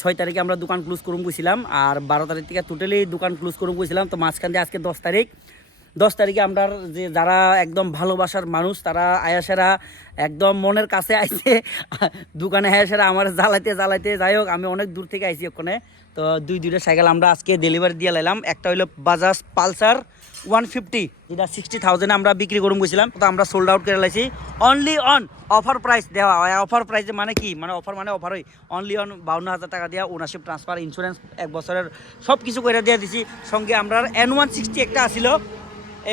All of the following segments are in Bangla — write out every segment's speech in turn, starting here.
6 তারিখে আমরা দোকান ক্লোজ করুম গেছিলাম, আর 12 তারিখ থেকে টোটালি দোকান ক্লোজ করুম গেছিলাম। তো মাঝখান দিয়ে আজকে 10 তারিখে আমরা যে যারা একদম ভালোবাসার মানুষ তারা আয়াসেরা একদম মনের কাছে আইছে দোকানে আয়াসেরা আমার জ্বালাইতে যাই হোক, আমি অনেক দূর থেকে আইছি ওখানে। তো দুইটা সাইকেল আমরা আজকে ডেলিভারি দিয়ে লাইলাম। একটা হইলো বাজাজ পালসার 150, যেটা 60,000 আমরা বিক্রি করুম গেছিলাম। তো আমরা সোল্ড আউট করে লাইছি অনলি অন অফার প্রাইস দেওয়া হয়। অফার প্রাইসে মানে কি, মানে অফারই অনলি অন 52,000 টাকা দেওয়া, ওনারশিপ ট্রান্সফার, ইন্স্যুরেন্স 1 বছরের সব কিছু করে দিয়ে দিছি। সঙ্গে আমরা N160 একটা আসিল,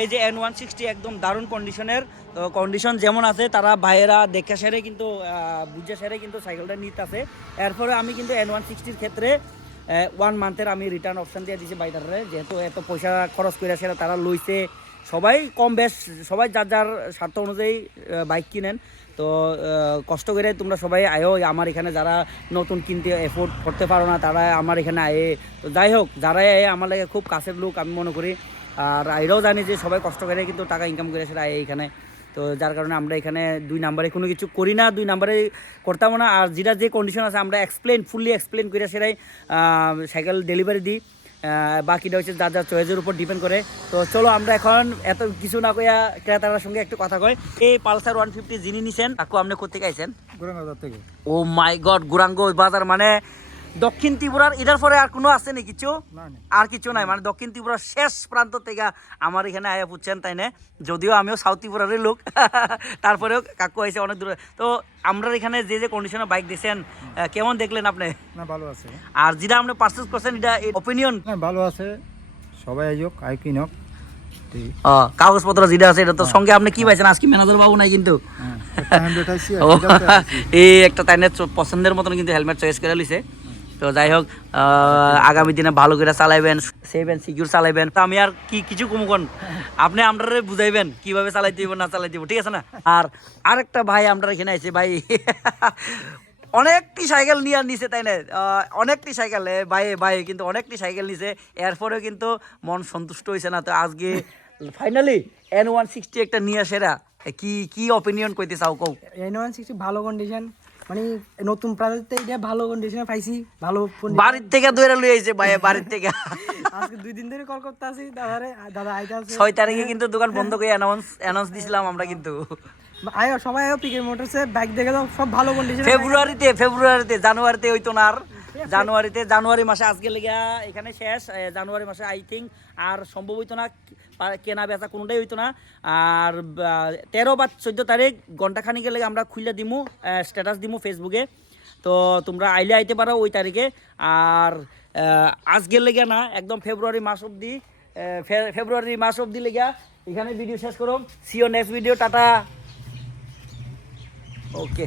এই যে N160 একদম দারুণ কন্ডিশনের। তো কন্ডিশন যেমন আছে তারা ভাইয়েরা দেখে সেরে কিন্তু বুঝে সেরে কিন্তু সাইকেলটা নিতে আছে। এরপরে আমি কিন্তু N160-র ক্ষেত্রে 1 মান্থের আমি রিটার্ন অপশান দিয়ে দিয়েছি বাইটারে, যেহেতু এত পয়সা খরচ করে সেটা তারা লইছে। সবাই কম বেশ সবাই যার যার স্বার্থ অনুযায়ী বাইক কিনেন। তো কষ্ট করে তোমরা সবাই আয়ো আমার এখানে, যারা নতুন কিনতে এফোর্ড করতে পারো না তারা আমার এখানে আয়ে। তো যাই হোক, যারাই আয়ে আমার লাগে খুব কাছের লোক আমি মনে করি। আর এরাও জানি যে সবাই কষ্ট করে কিন্তু টাকা ইনকাম করে সেটা আয়ে এখানে। তো যার কারণে আমরা এখানে 2 নাম্বারে কোনো কিছু করি না, 2 নাম্বারে করতাম না। আর যেটা যে কন্ডিশন আছে আমরা ফুললি এক্সপ্লেন করে সেটাই সাইকেল ডেলিভারি দিই। বাকিটা হচ্ছে যার যার চয়েসের উপর ডিপেন্ড করে। তো চলো আমরা এখন এত কিছু না কইয়া ক্রেতার সঙ্গে একটু কথা কই। এই পালসার 150 যিনি নিছেন কাকু, আপনি কোথেকে আইছেন? গুরাঙ্গাবাজার থেকে। ও মাই গড, গুরাঙ্গ বাজার মানে দক্ষিণ ত্রিপুরার এটার পরে আর কোনো আছে নি কিছু? আর কিছু নাই, মানে দক্ষিণ ত্রিপুরার শেষ প্রান্ত থেকে আমার এখানে আয়া পুচ্ছেন, তাই না? যদিও আমিও সাউথ ত্রিপুরারই লোক, তারপরেও কাকু আইসে অনেক দূরে। তো আমরা এখানে যে কন্ডিশনে বাইক দিয়েছেন কেমন দেখলেন আপনি? না ভালো আছে। আর যেটা আপনি পারচেজ করছেন এটা অপিনিয়ন? না ভালো আছে, সবাই আইক আই কিনক। কাগজপত্র যেটা আছে এটা তো সঙ্গে আপনি কি পাইছেন? আজকে ম্যানেজার বাবু নাই কিন্তু এই একটা তাই পছন্দের মতন কিন্তু হেলমেট চয়েস করে লিছে। তো যাই হোক, আগামী দিনে ভালো করে চালাইবেন, সেফ এন্ড সিকিউর চালাইবেন। তো আমি আর কি কিছু কমকন, আপনি আমরা বুঝাইবেন কিভাবে চালাইতে দিব না চালাইতে দিব, ঠিক আছে না? আর আরেকটা ভাই আমরা এখানে আছে ভাই অনেকটি সাইকেল নিয়ে নিছে, তাই না? অনেকটি সাইকেল ভাই কিন্তু অনেকটি সাইকেল নিছে, এরপরেও কিন্তু মন সন্তুষ্ট হয়েছে না। তো আজকে ফাইনালি N160 একটা নিয়ে আসেরা কি অপিনিয়ন কইতে চাও কও? N160 ভালো কন্ডিশন, মানে নতুন প্রাজেক্টে এটা ভালো কন্ডিশনে পাইছি। ভালো বাড়ির থেকে দৌড়ে লই আইছে ভাই, বাড়ির থেকে আজকে 2 দিন ধরে কল করতে আছি দাদা আইতা আছে। 6 তারিখে কিন্তু দোকান বন্ধ করে অ্যানাউন্স দিছিলাম আমরা কিন্তু। আয়ো সবাই আয়ো পিকের মোটরসে বাইক দেখে দাও, সব ভালো কন্ডিশনে। ফেব্রুয়ারিতে জানুয়ারিতে হইতো না, আর জানুয়ারি মাসে আজকে লেগা এখানে শেষ। জানুয়ারি মাসে আই থিঙ্ক আর সম্ভব হইতো না, কেনা বেচা কোনোটাই হইতো না। আর 13 বা 14 তারিখ ঘন্টাখানিকের লেগে আমরা খুলে দিমু, স্ট্যাটাস দিমু ফেসবুকে। তো তোমরা আইলে আইতে পারো ওই তারিখে। আর আজকের লেগে না, একদম ফেব্রুয়ারি মাস অবধি লেগা এখানে ভিডিও শেষ করো। See you next video, tata, okay.